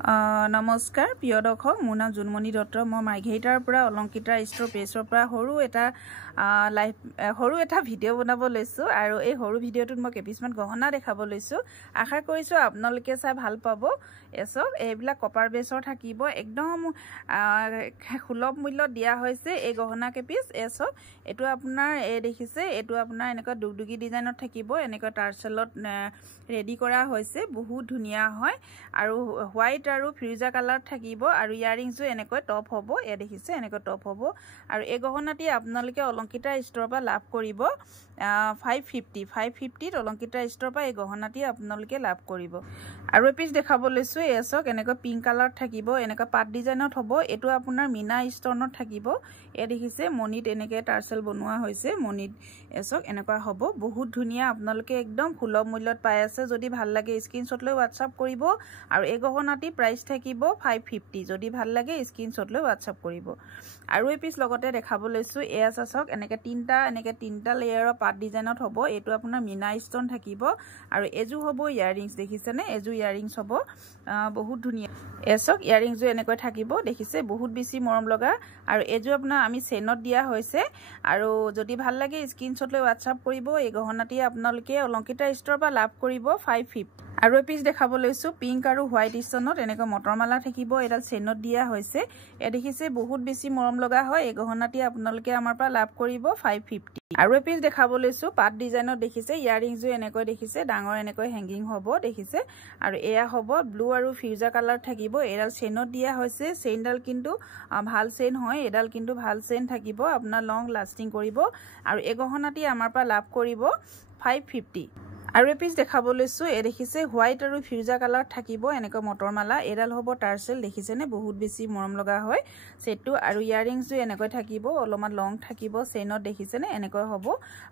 নমস্কাৰ প্ৰিয় দৰ্শক মোৰ নাম জুনমণি দত্ত মই মাৰ্ঘেৰিটাৰ পৰা অলংকিতা ষ্ট'ৰ পেজৰ পৰা সৰু এটা ভিডিঅ' বনাব লৈছোঁ আৰু এই সৰু ভিডিঅ'টোত মই কেইপিছমান গহনা দেখাব লৈছোঁ আশা কৰিছোঁ আপোনালোকে চাই ভাল পাব এচক এইবিলাক কপাৰ বেছৰ থাকিব একদম সুলভ মূল্যত দিয়া হৈছে এই গহনা কেইপিছ এচক এইটো আপোনাৰ এই দেখিছে এইটো আপোনাৰ এনেকুৱা দুগদুগী ডিজাইনত থাকিব এনেকুৱা টাৰ্চেলত ৰেডি কৰা হৈছে বহুত ধুনীয়া হয় আৰু হোৱাইট আৰু ফিৰোজা কালাৰ থাকিব আৰু ইয়াৰিংসও এনেকৈ টপ হ'ব এ দেখিছে এনেকৈ টপ হ'ব আৰু এই গহনাটি আপোনালোকে অলংকিতা ষ্ট'ৰৰ পৰা লাভ কৰিব 550 অলংকিতা ষ্ট'ৰৰ পৰা এই গহনাটি আপোনালোকে লাভ কৰিব আৰু এপিছ দেখাব লৈছোঁ এচক এনেকৈ পিংক কালাৰ থাকিব এনেকৈ পাট ডিজাইনত হ'ব এইটো আপোনাৰ মিনা ষ্ট'নত থাকিব এ দেখিছে মণিত এনেকৈ টাৰ্চেল বনোৱা হৈছে মণিত এচক এনেকুৱা হ'ব বহুত ধুনীয়া আপোনালোকে একদম সুলভ মূল্যত পাই আছে যদি ভাল লাগে স্ক্ৰীনশ্বট লৈ WhatsApp কৰিব আৰু এই গহনাটি প্ৰাইস থাকিব 550 যদি ভাল লাগে স্ক্ৰীনশ্বট লৈ WhatsApp কৰিব আৰু এই পিছ লগতে দেখাব লৈছোঁ এয়া চাওক এনেকৈ তিনটা লেয়াৰৰ পাট ডিজাইনত হ'ব এইটো আপোনাৰ মিনা ষ্টন থাকিব আৰু এজু হ'ব ইয়াৰিংস দেখিছেনে এজু ইয়াৰিংস হ'ব বহুত ধুনীয়া এচক ইয়াৰিংসও এনেকৈ থাকিব দেখিছে বহুত বেছি মৰম লগা আৰু এজু আপোনাৰ আমি চেনত দিয়া হৈছে আৰু যদি ভাল লাগে স্ক্ৰীনশ্বট লৈ WhatsApp কৰিব এই গহনাটি আপোনালোকে অলংকিতা ষ্ট'ৰৰ পৰা লাভ কৰিব 550 আৰু এই পিছ দেখাব লৈছোঁ পিংক আৰু হোৱাইট ষ্টনত এনেকৈ মটৰমালা থাকিব এডাল চেনত দিয়া হৈছে এ দেখিছে বহুত বেছি মৰম লগা হয় এই গহনাটি আপোনালোকে আমাৰ পৰা লাভ কৰিব 550 আৰু এই পিছ দেখাব লৈছোঁ পাট ডিজাইনত দেখিছে ইয়াৰিংসও এনেকৈ দেখিছে ডাঙৰ এনেকৈ হেংগিং হ'ব দেখিছে আৰু এয়া হ'ব ব্লু আৰু ফিৰোজা কালাৰ থাকিব এডাল চেনত দিয়া হৈছে চেইনডাল কিন্তু ভাল চেইন হয় এডাল কিন্তু ভাল চেইন থাকিব আপোনাৰ লং লাষ্টিং কৰিব আৰু এই গহনাটি আমাৰ পৰা লাভ কৰিব 550 আৰু এই পিছ দেখাব লৈছোঁ এ দেখিছে হোৱাইট আৰু ফিৰোজা কালাৰ থাকিব এনেকৈ মটৰমালা এডাল হ'ব টাৰ্চেল দেখিছেনে বহুত বেছি মৰম লগা হয় সেটটো আৰু ইয়াৰিংসও এনেকৈ থাকিব অলপমান লং থাকিব চেইনত দেখিছেনে এনেকৈ হ'ব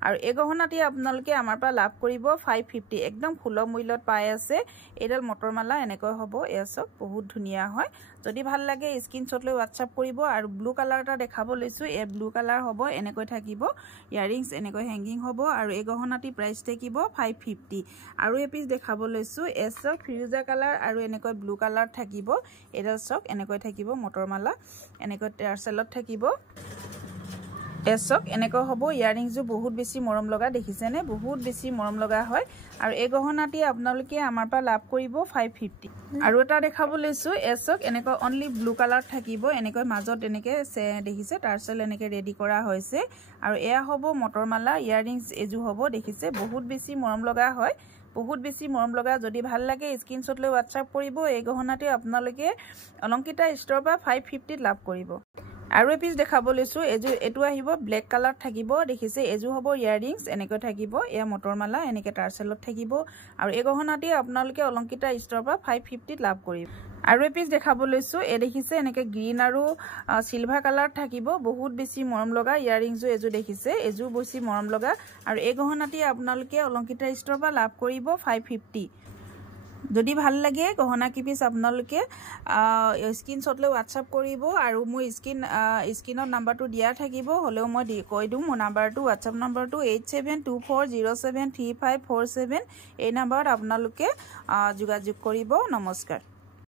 আৰু এই গহনাটি আপোনালোকে আমাৰ পৰা লাভ কৰিব 550 একদম সুলভ মূল্যত পাই আছে এডাল মটৰমালা এনেকৈ হ'ব এচক বহুত ধুনীয়া হয় যদি ভাল লাগে স্ক্ৰীনশ্বট লৈ WhatsApp কৰিব আৰু ব্লু কালাৰ এটা দেখাব লৈছোঁ এই ব্লু কালাৰ হ'ব এনেকৈ থাকিব ইয়াৰিংস এনেকৈ হেংগিং হ'ব আৰু এই গহনাটি প্ৰাইস থাকিব 550 আৰু এই পিছ দেখাব লৈছোঁ এচক ফিৰোজা কালাৰ আৰু এনেকৈ ব্লু কালাৰ থাকিব এডাল চক এনেকৈ থাকিব মটৰমালা এনেকৈ টাৰ্চেলত থাকিব এচক এনেকৈ হ'ব ইয়াৰিংসও বহুত বেছি মৰম লগা দেখিছেনে বহুত বেছি মৰম লগা হয় আৰু এই গহনাটি আপোনালোকে আমাৰ পৰা লাভ কৰিব 550 আৰু এটা দেখাব লৈছোঁ এচক এনেকৈ অনলি ব্লু কালাৰ থাকিব এনেকৈ মাজত এনেকৈ দেখিছে টাৰ্চেল এনেকৈ ৰেডি কৰা হৈছে আৰু এয়া হ'ব মটৰমালা ইয়াৰিংস এজু হ'ব দেখিছে বহুত বেছি মৰম লগা হয় বহুত বেছি মৰম লগা যদি ভাল লাগে স্ক্ৰীনশ্বট লৈ WhatsApp কৰিব এই গহনাটি আপোনালোকে অলংকিতা ষ্ট'ৰৰ পৰা 550 লাভ কৰিব আৰু এই পিছ দেখাব লৈছোঁ এটো আহিব ব্লেক কালাৰ থাকিব দেখিছে এজু হ'ব ইয়াৰিংস এনেকৈ থাকিব এয়া মটৰমালা এনেকৈ টাৰ্চেলত থাকিব আৰু এই গহনাটি আপোনালোকে অলংকিতা ষ্ট'ৰৰ পৰা 550 লাভ কৰিব আৰু এই পিছ দেখাব লৈছোঁ এ দেখিছে এনেকৈ গ্ৰীণ আৰু সিলভাৰ কালাৰ থাকিব বহুত বেছি মৰম লগা ইয়াৰিংসও এজু দেখিছে এজু বেছি মৰম লগা আৰু এই গহনাটি আপোনালোকে অলংকিতা ষ্ট'ৰৰ পৰা লাভ কৰিব 550 যদি ভাল লাগে গহনা কিপিছ আপোনালোকে স্ক্ৰীনশ্বট লৈ WhatsApp কৰিব আৰু মোৰ স্ক্ৰীনত নাম্বাৰটো দিয়া থাকিব হ'লেও মই কৈ দিওঁ মোৰ নাম্বাৰটো WhatsApp নাম্বাৰটো 8724073547 এই নাম্বাৰত আপোনালোকে যোগাযোগ কৰিব নমস্কাৰ